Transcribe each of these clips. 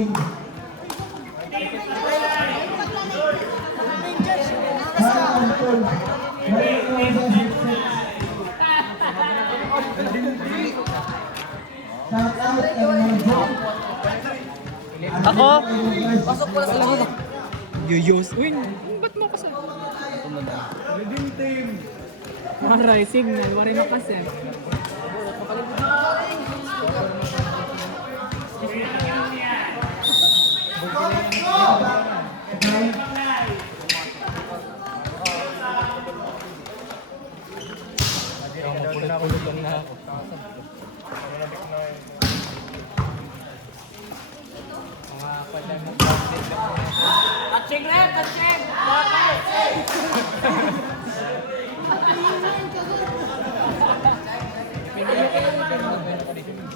Ako? Pasok ko na sa loob. Yuyos. Uy, ba't mo kasi? Maray, signal. Wari mo kasi. Touching left, touching!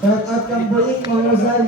Shout out Kamboying, Mang Rizal.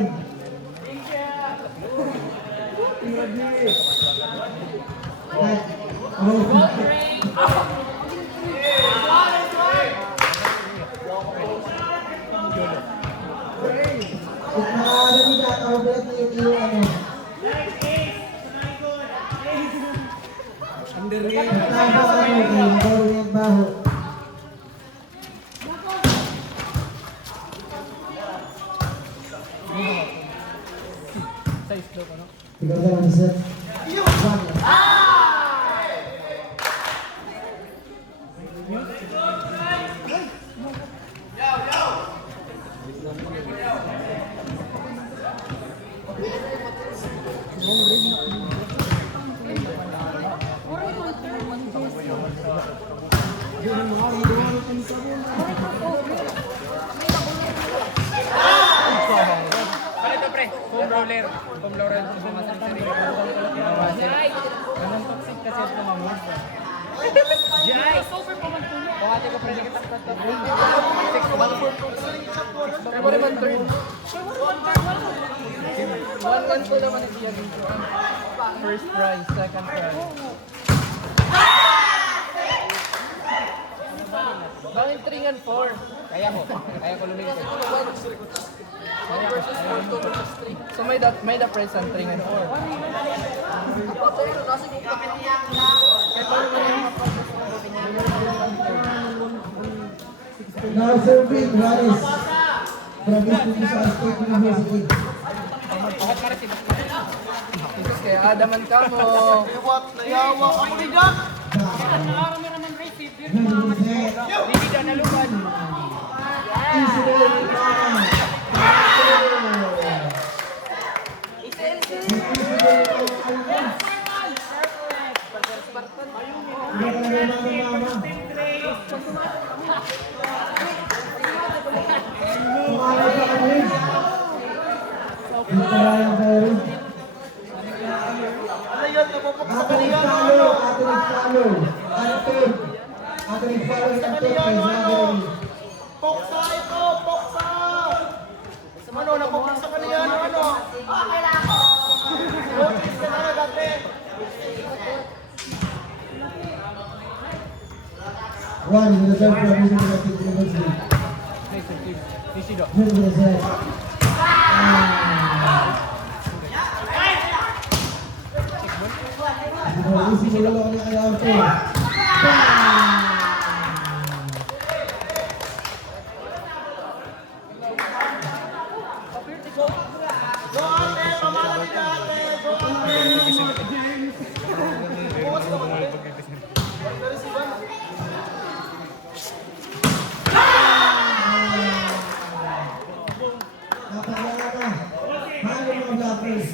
Foam roller. Foam roller. Sumasang sarili. Ganun toxic kasi ito mamon. Jai! Bukati ko pwede kita tatap. 6-1. Pero naman third. 1-1 ko naman siya dito. First prize, second prize. Bakit 3 and 4? Kaya ko. Kaya ko lumingkod. 1 versus 4, 2 versus 3. So may the prize on 3 and 4. Now serving Ranis from Institution State University. Kaya adaman ka mo. Nayawa ako ni Jack! Hindi ka nalupan. Poksa ito! Poksa! Ano? Napoksa sa kanila? Ano? Kailangan ko! Notice ka na dati! One in the third from Institution University. University. Isi mo lang ang kaya ito. Go ate! Pamala nila ate! Go ate! Napakala ka. Paano mga blockers?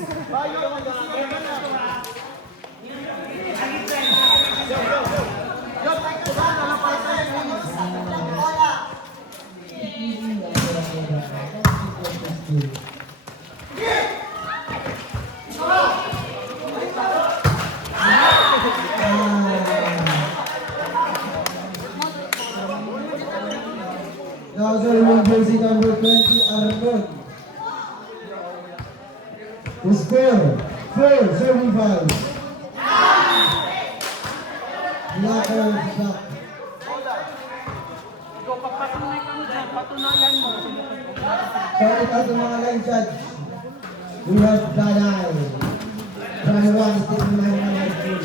Now serving jersey number 20, Arnold. The score, 4, serving foul. Blocker, block. Ikaw, pagpatunay ka mo dyan, patunayan mo. Sorry ka sa mga line judge. We have Dalai. From 1 State Minor High School.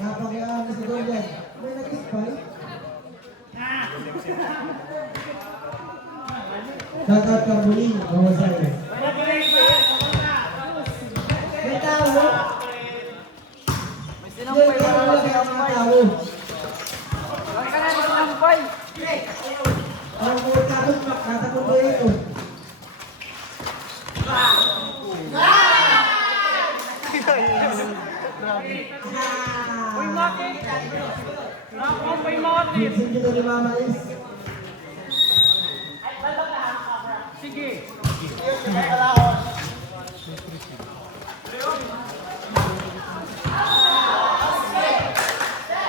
Napakayaan na si Golden. May nag-spy. Shoutout Carbulin, Bawasayo. May tao. May sinampay May ba? tao. Wala ka na ni sinampay. Ang mga katakot ko ito. Uy, mati. Nakakumpay mati. Minsan kita ni Mama Is. Sige.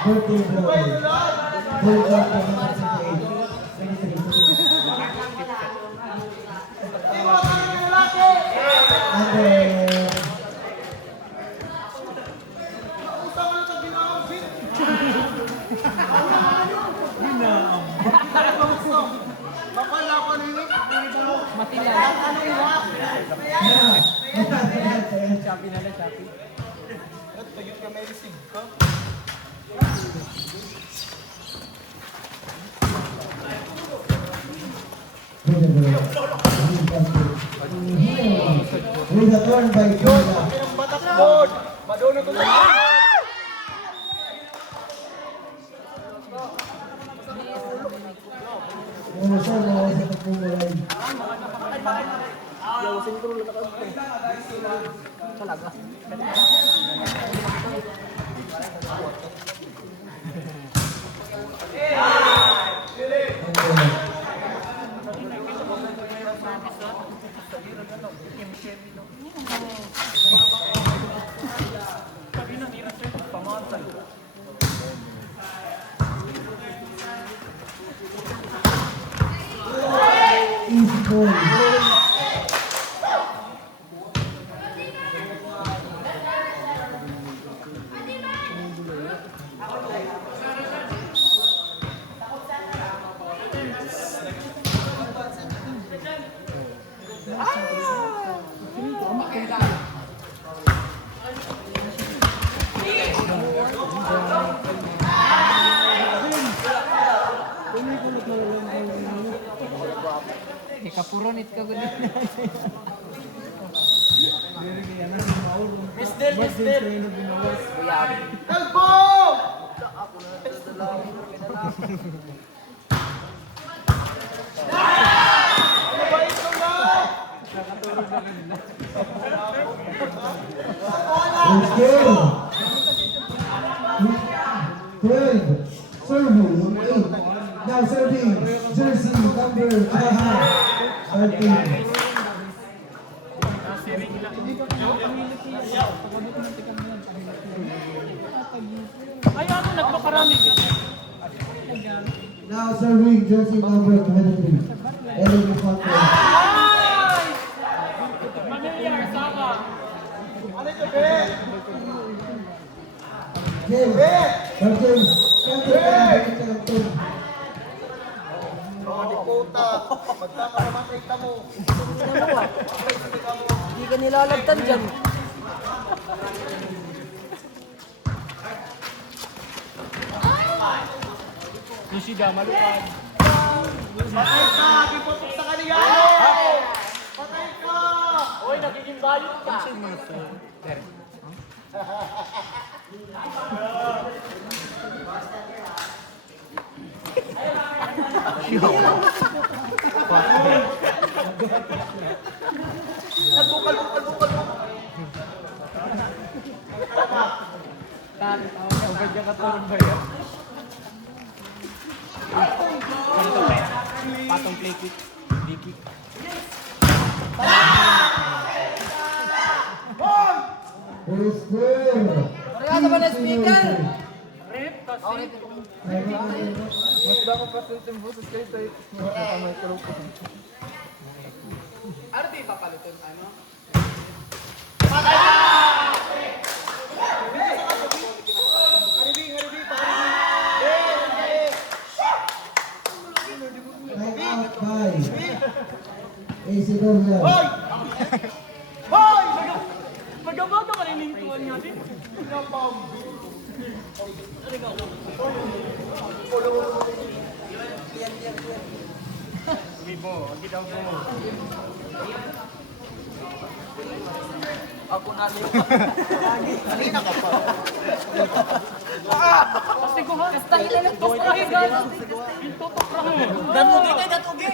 Birthday boy. Birthday boy naman si Jade. 23. Under. Matila. Shopee na lang, Shopee. With a turn by Jordan. Batakbod! Madunod ko na. Umuso mo sa pagpumulay. Talaga. Easy ball. Ikapuronit ka gud. Misdel! Kuya. Elbow! Ano ba ito na? Let's go. 12. Serving. 8. Now serving. Jersey number 13. Ay, ano nagpakarami ka? Now serving jersey number 23. Ellen Infante. Ay! Familiar, Saka. Ano ito, Ben? James. James. James. Mga dikota. Magtama naman sa ita mo. Hindi ka nilalagtan dyan. Yoshida, malupad. Patay ka! Kiputok sa kanila! Patay ka! Hoy, nagiging bayot ka. Bukal! Ubad ka katulog ba yan? Patong play kick. D-kick. Square. Parang naman ang speaker. Mas dako pa sa yung boses kayo sa microphone. Ano di papalitin? Ano? Time out by AC Dorian. Hoy! Magabaga ka rin yung tuwan niya din. Ako na niyo. Kanina ka pa. Kasi ko ha, kastahin na lang, kastahin na lang. Yung tutukrahin. Datugi kay datugi.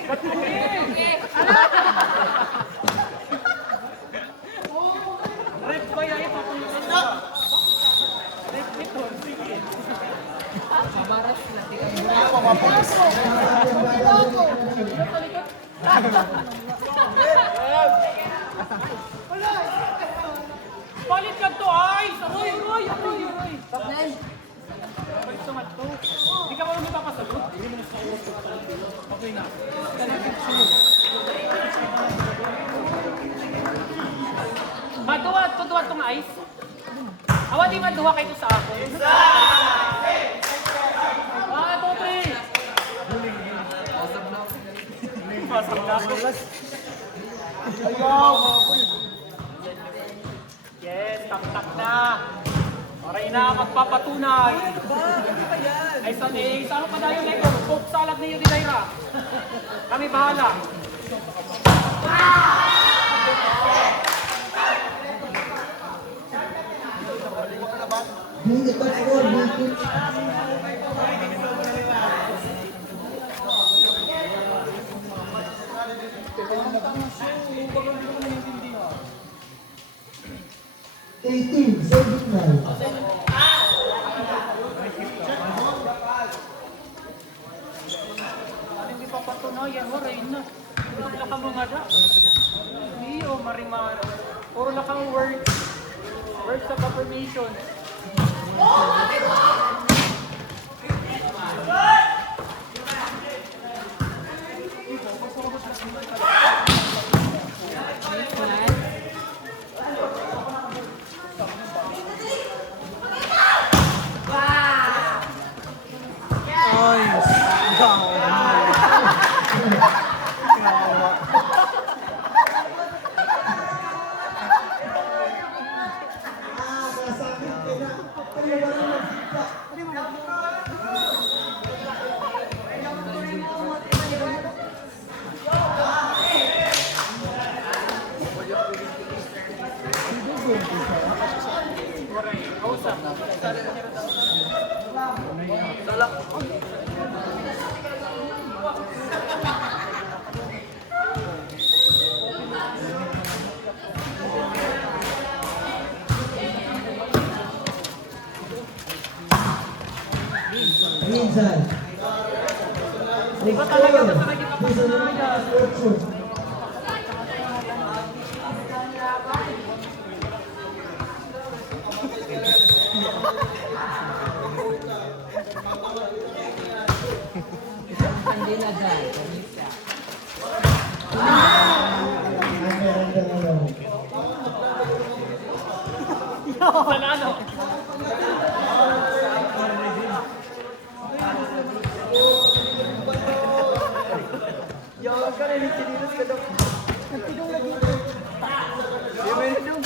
Rep ba yan ito? Rep ito, sige. Ako mapulis. Palit ka to, ay! Roy! Palit sa mat to. Hindi ka marunong papasagot. Okay na. Maduwa, tuduwa tong ice. Awa di maduwa kayo sa ako. Ah, ito, pre. Masam na ako. Yes, tak-tak na. Para ina magpapatunay. Ay, sa ano pa tayo lekor? Coke salad na yun ni Daira. Kami bahala. Being the touch ball, being kicked. Eighteen, save it now. Hindi pa patunayan mo, Reyna. Puro lang kang mga da. Leo, Marimar. Puro lang kang words. Words of affirmation. Inside. Iba talaga basta nagkikapatunayan. Panalo. Yawan ka rin, sinilas ka daw. Tidong lagi. Di mo yun dong.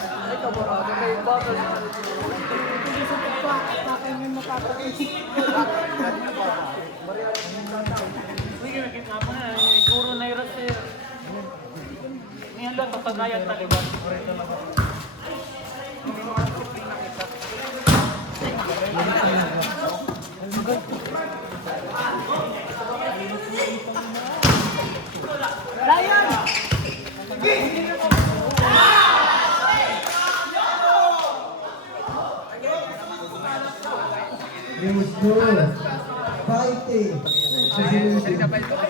Ay, kabarado kayo. Bakal. Sige, nakita mo na. Guro na iras eh. Ngayon lang, tatagayan talaga. Let's go. Fighting. 15,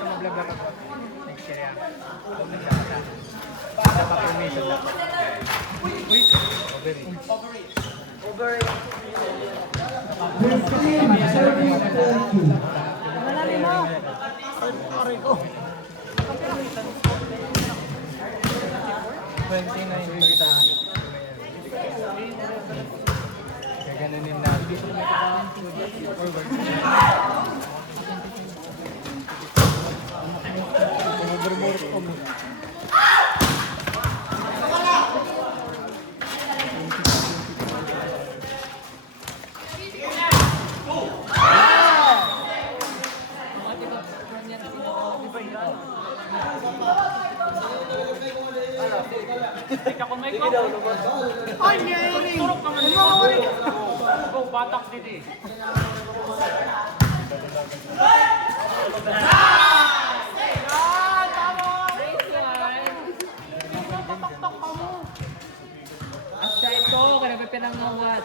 serving 20. Gaganunin na. Tika kung may kong. Ay, ngayon. Turok ka man. Go, batak dito eh. Asya ito, kaya pinangawat.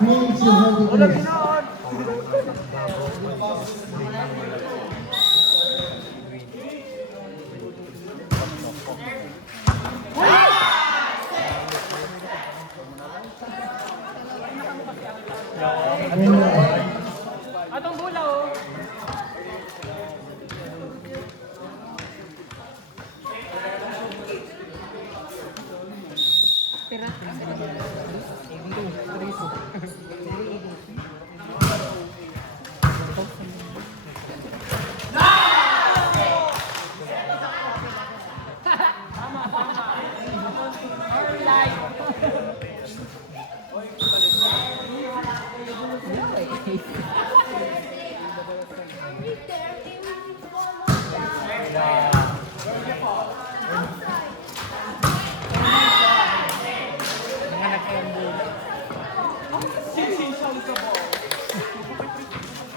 Queens, you hold the place. Atong bula oh.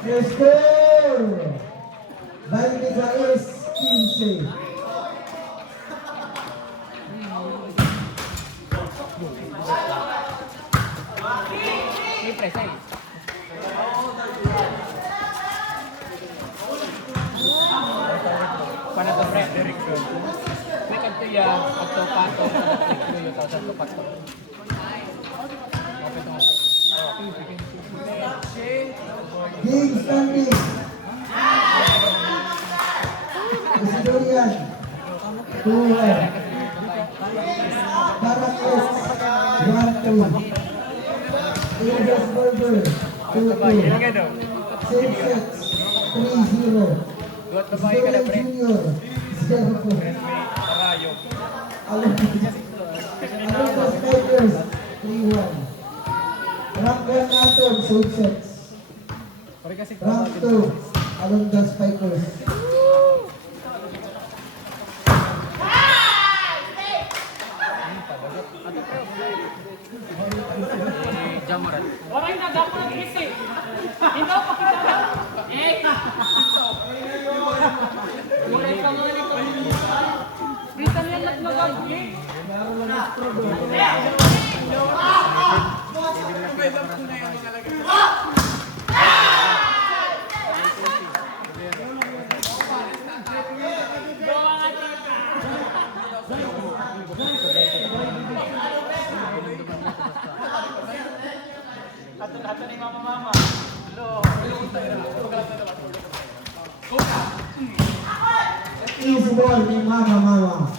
The score! Bandiza is 15. Para to pre, Derek Jones. May kanto ya, pagto pato, pagto yung tawag sa pato. Game standing. Isidorian. 2-1. Barakos. 1-2. Angels Burger. 2-2. Same sets. 3-0. Duat babae ka na pre. Junior. 0-4. Arayo. Alonso Spikers. 3-1. Rank 1 natin. Same sets. Pare kasi Rank 2. Alonso Spikers. Jamaran. Waray na dapat ng isi. Ikaw pakilala. Eh. Waray ka nga nito. Britan yan nagmagagli. Ato ni mama. Easy ball ni Mama Mama.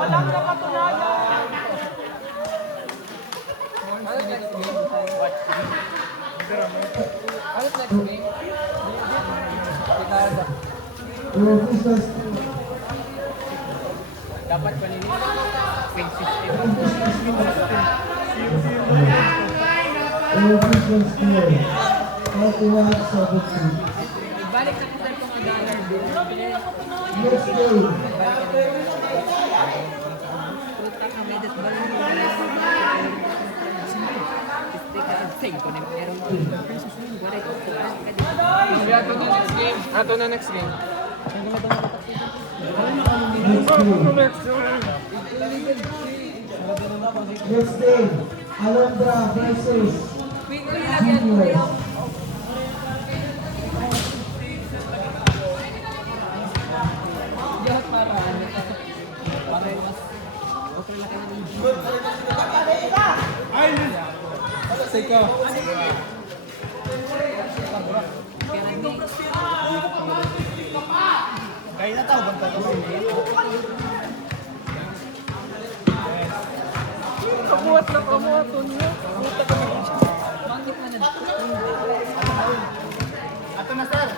Walang nakatunayan. Ano next game? Ricardo. 1-1. Your officials team. Dapat paninin. Pink system. Your officials score. 41-17. Ibalik na kita itong dollar bill. Next game. Puta ka, may dasbalin mo. Say ko na meron mo. Balik ko. Ato na next game. Ato na next game. Next game. Alondra versus Junior. Kaya na tao, bantay ko. Kamuhat na kamuhaton niya. Puta ka na. Bakit na Ato na, sir.